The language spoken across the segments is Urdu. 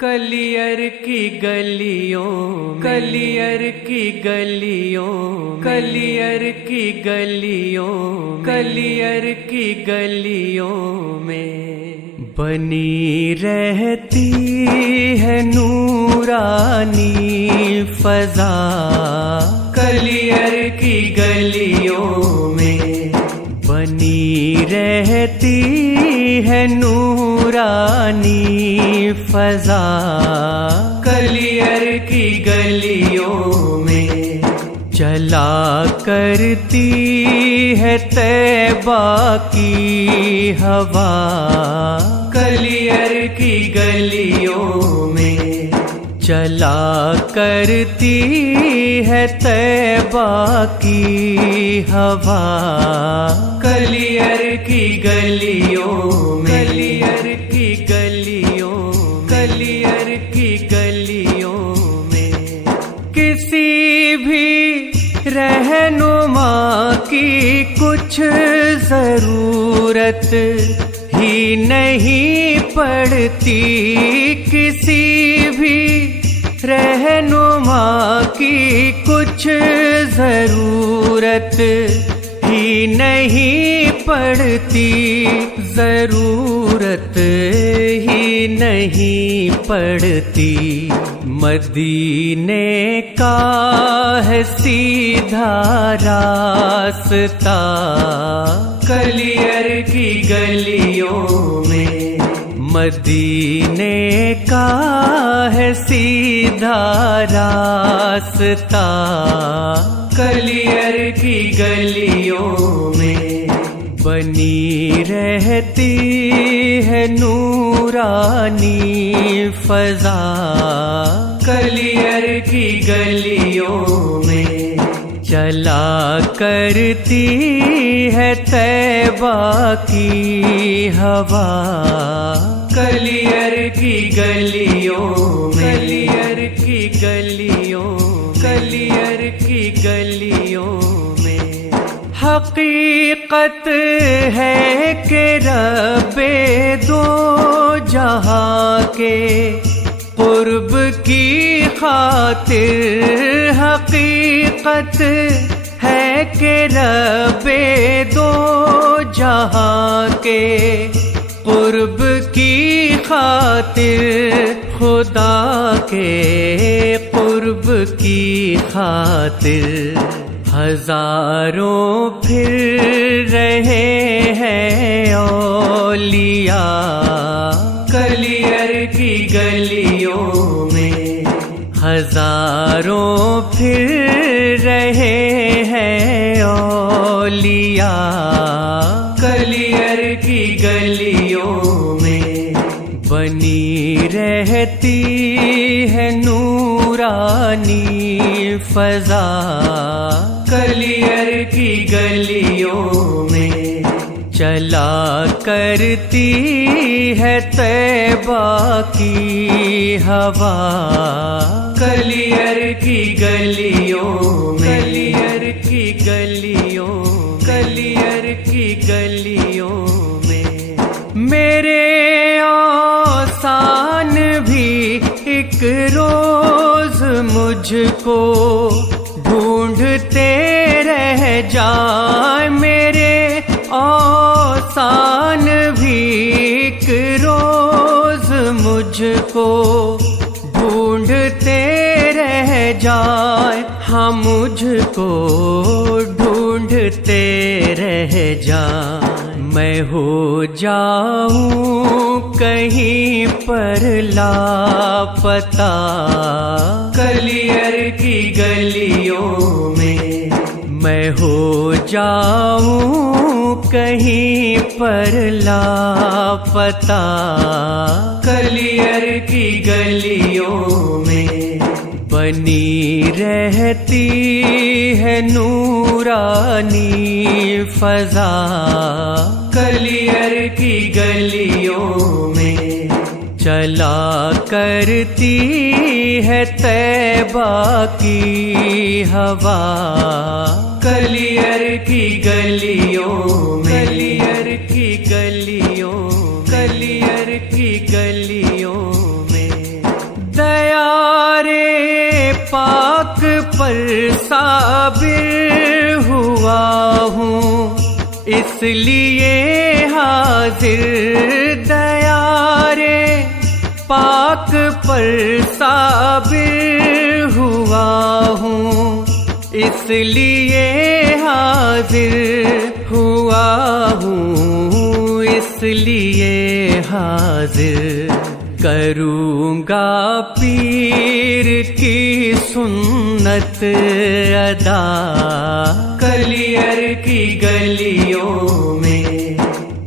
کلیئر کی گلیوں کلیئر کی گلیوں کلیئر کی گلیوں کلیئر کی گلیوں میں بنی رہتی ہے نورانی فضا کلیئر کی گلیوں میں بنی رہتی ہے نورانی فضا کلیئر کی گلیوں میں چلا کرتی ہے طیبہ کی ہوا کلیئر کی گلیوں میں چلا کرتی ہے طیبہ کی ہوا کلیئر کی گلیوں میں کلیئر کی گلیوں کلیئر کی گلیوں میں کسی بھی رہنما کی کچھ ضرورت ہی نہیں پڑتی کسی بھی رہنما کی کچھ ضرورت ہی نہیں پڑتی ضرورت ہی نہیں پڑتی مدینے کا ہے سیدھا راستہ کلیئر کی گلیوں میں مدینے کا ہے سیدھا راستہ کلیئر کی گلیوں میں بنی رہتی ہے نورانی فضا کلیئر کی گلیوں میں چلا کرتی ہے طیبہ کی ہوا کلیئر کی گلیوں میں کلیئر کی گلیوں کلیئر کی گلیوں میں حقیقت ہے کہ رب دو جہاں کے قرب کی خاطر حقیقت ہے کہ رب دو جہاں کے قرب کی خاطر خدا کے قرب کی خاطر ہزاروں پھر رہے ہیں اولیاء کلیئر کی گلیوں میں ہزاروں پھر رہے ہیں اولیاء کلیئر کی گلیوں میں بنی رہتی ہے نورانی فضا کلیئر کی گلیوں میں چلا کرتی ہے طیبہ کی ہوا کلیئر کی گلیوں میں کلیئر کی گلیوں کلیئر کی گلیوں میں میرے آسان بھی ایک روز مجھ کو ڈھونڈتے رہ جائیں میرے آسان بھی ایک روز مجھ کو ڈھونڈتے رہ جائیں ہاں مجھ کو ڈھونڈتے رہ جائیں میں ہو جاؤں کہیں پر لاپتہ کلیئر کی گلیوں میں ہو جاؤں کہیں پر لاپتہ کلیئر کی گلیوں میں بنی رہتی ہے نورانی فضا کلیئر کی گلیوں میں چلا کرتی ہے طیبہ کی ہوا کلیئر کی گلیوں میں کلیئر کی گلیوں کلیئر کی گلیوں میں پر صابر ہوا ہوں، اس لیے حاضر دیارے پاک پر صابر ہوا ہوں، اس لیے حاضر ہوا ہوں، اس لیے حاضر کروں گا پیر کی سنت ادا، کلیئر کی گلیوں میں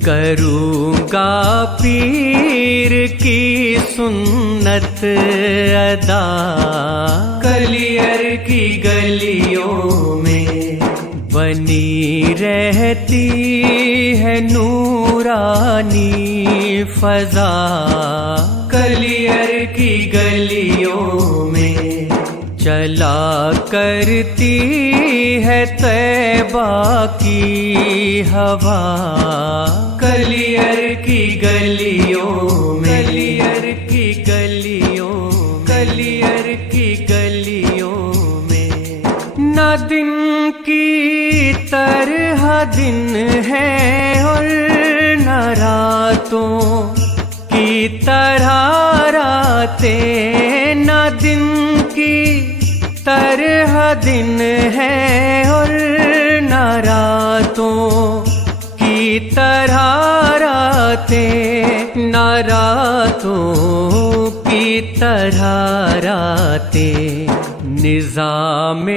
کروں گا پیر کی سنت ادا، کلیئر کی گلیوں میں بنی رہتی ہے نورانی فضا، کلیئر کی گلیوں میں چلا کرتی ہے طیبہ کی ہوا، کلیئر کی گلیوں میں، کلیئر کی گلیوں، کلیئر کی گلیوں میں نہ دن کی طرح دن ہے اور نہ راتوں کی طرح راتیں، نہ دن کی طرح دن ہے اور نہ راتوں کی طرح راتیں، نہ راتوں کی طرح راتیں، نظام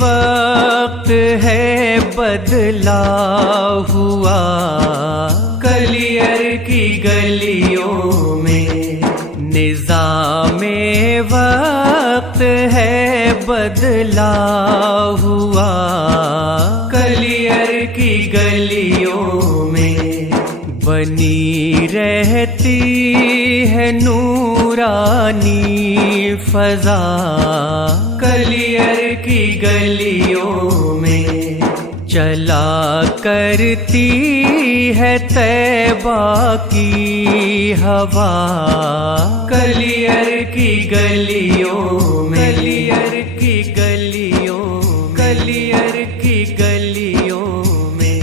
وقت ہے بدلا ہوا، کلیئر کی گلیوں میں نظام وقت ہے بدلا ہوا، کلیئر کی گلیوں میں بنی رہتی ہے نورانی فضا، کلیئر کی گلیوں میں چلا کرتی ہے طیبہ کی ہوا، کلیئر کی گلیوں میں، کلیئر کی گلیوں، کلیئر کی گلیوں میں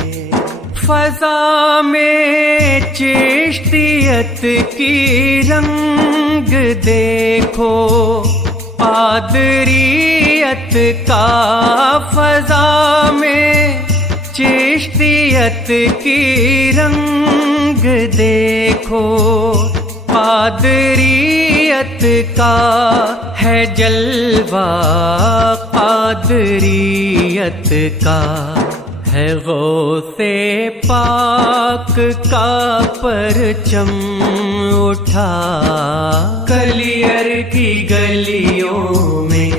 فضا میں چشتیت کی رنگ دیکھو، قادریت کا فضا میں چشتیت کی رنگ دیکھو، قادریت کا ہے جلوہ، قادریت کا ہے غوث پاک کا پرچم اٹھا، کلیئر کی گلیوں میں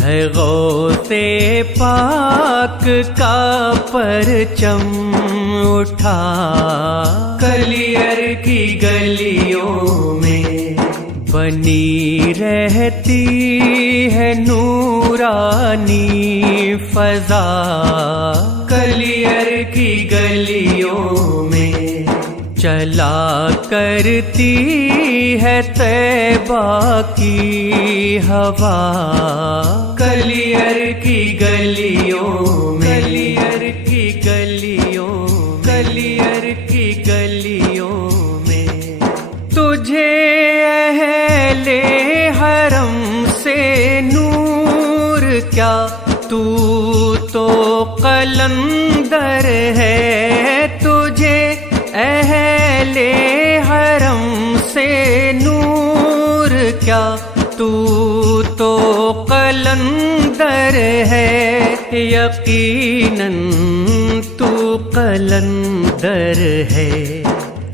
ہے غوث پاک کا پرچم اٹھا، کلیئر کی گلیوں میں بنی رہتی ہے نورانی فضا، کلیئر کی گلیوں میں چلا کرتی ہے طیبہ کی ہوا، کلیئر کی گلیوں میں، کلیئر کی گلیوں، کلیئر کی گلیوں میں تجھے اہل حرم سے نور کیا، تو قلندر ہے، تجھے اہل حرم سے نور کیا، تو قلندر ہے، یقیناً تو قلندر ہے،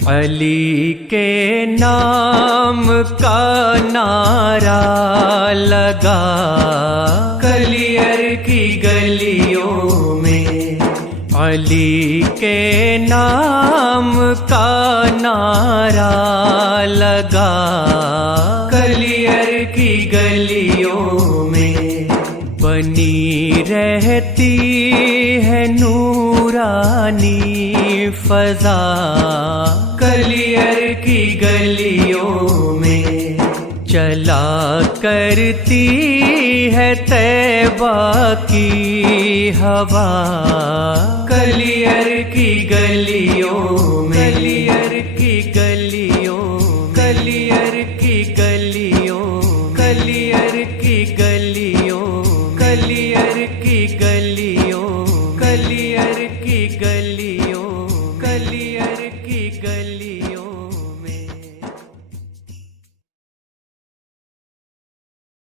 علی کے نام کا نعرہ لگا، کلیئر کی گلیوں میں علی کے نام کا نعرہ لگا، کلیئر کی گلیوں میں بنی رہتی ہے نورانی فضا، کلیئر کی گلیوں میں چلا کرتی ہے طیبہ کی ہوا، کلیئر کی گلیوں میں، کلیئر کی گلیوں، کلیئر کی گلیوں، کلیئر کی گلیوں، کلیئر کی گلیوں، کلیئر کی گلیوں، کلیئر کی گلیوں۔